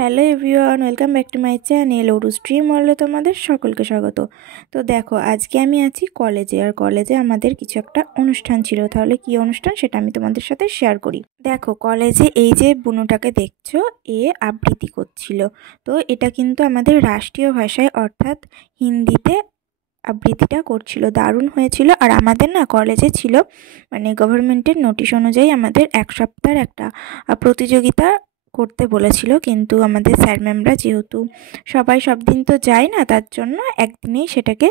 Hello everyone, welcome back to my channel ours dream ওয়ার্ল্ডে তোমাদের সকলকে স্বাগত। তো দেখো, আজকে আমি আছি কলেজে, আর কলেজে আমাদের কিছু একটা অনুষ্ঠান ছিল। তাহলে কি অনুষ্ঠান সেটা আমি তোমাদের সাথে শেয়ার করি। দেখো, কলেজে এই যে বুনুটাকে দেখছো, এ আবৃত্তি করছিল। তো এটা কিন্তু আমাদের রাষ্ট্রীয় ভাষায় অর্থাৎ হিন্দিতে আবৃত্তিটা করছিল, দারুণ হয়েছিল। আর আমাদের না কলেজে ছিল মানে গভর্নমেন্টের নোটিশ অনুযায়ী আমাদের এক সপ্তাহের একটা প্রতিযোগিতা করতে বলেছিল, কিন্তু আমাদের স্যার ম্যামরা যেহেতু সবাই সব দিন তো যায় না, তার জন্য একদিনেই সেটাকে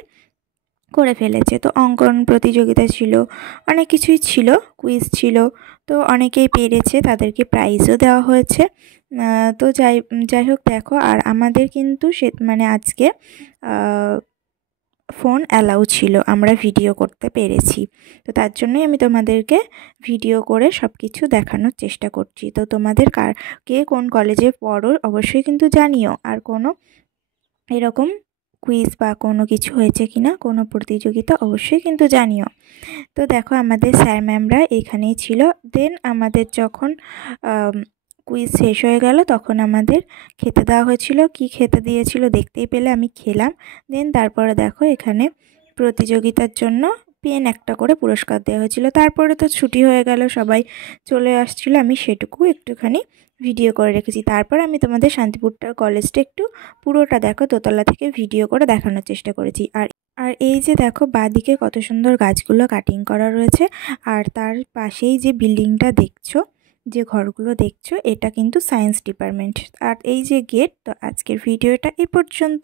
করে ফেলেছে। তো অঙ্কন প্রতিযোগিতা ছিল, অনেক কিছুই ছিল, কুইজ ছিল। তো অনেকেই পেরেছে, তাদেরকে প্রাইজও দেওয়া হয়েছে। তো যাই যাই হোক, দেখো, আর আমাদের কিন্তু সে মানে আজকে ফোন অ্যালাউ ছিল, আমরা ভিডিও করতে পেরেছি। তো তার জন্যই আমি তোমাদেরকে ভিডিও করে সব কিছু দেখানোর চেষ্টা করছি। তো তোমাদের কে কোন কলেজে পড়ো অবশ্যই কিন্তু জানিও। আর কোনো এরকম কুইজ বা কোনো কিছু হয়েছে কিনা, কোনো প্রতিযোগিতা, অবশ্যই কিন্তু জানিও। তো দেখো, আমাদের স্যার ম্যামরা এখানেই ছিল। দেন আমাদের যখন কুইজ শেষ হয়ে গেল, তখন আমাদের খেতে দেওয়া হয়েছিল। কি খেতে দিয়েছিল দেখতেই পেলে, আমি খেলাম। দেন তারপরে দেখো, এখানে প্রতিযোগিতার জন্য পেন একটা করে পুরস্কার দেওয়া হয়েছিল। তারপরে তো ছুটি হয়ে গেল, সবাই চলে আসছিল, আমি সেটুকু একটুখানি ভিডিও করে রেখেছি। তারপর আমি তোমাদের শান্তিপুরটা কলেজটা একটু পুরোটা দেখো, দোতলা থেকে ভিডিও করে দেখানোর চেষ্টা করেছি। আর আর এই যে দেখো, বাঁদিকে কত সুন্দর গাছগুলো কাটিং করা রয়েছে। আর তার পাশেই যে বিল্ডিংটা দেখছো, যে ঘরগুলো দেখছো, এটা কিন্তু সায়েন্স ডিপার্টমেন্ট। আর এই যে গেট। তো আজকের ভিডিওটা এই পর্যন্ত।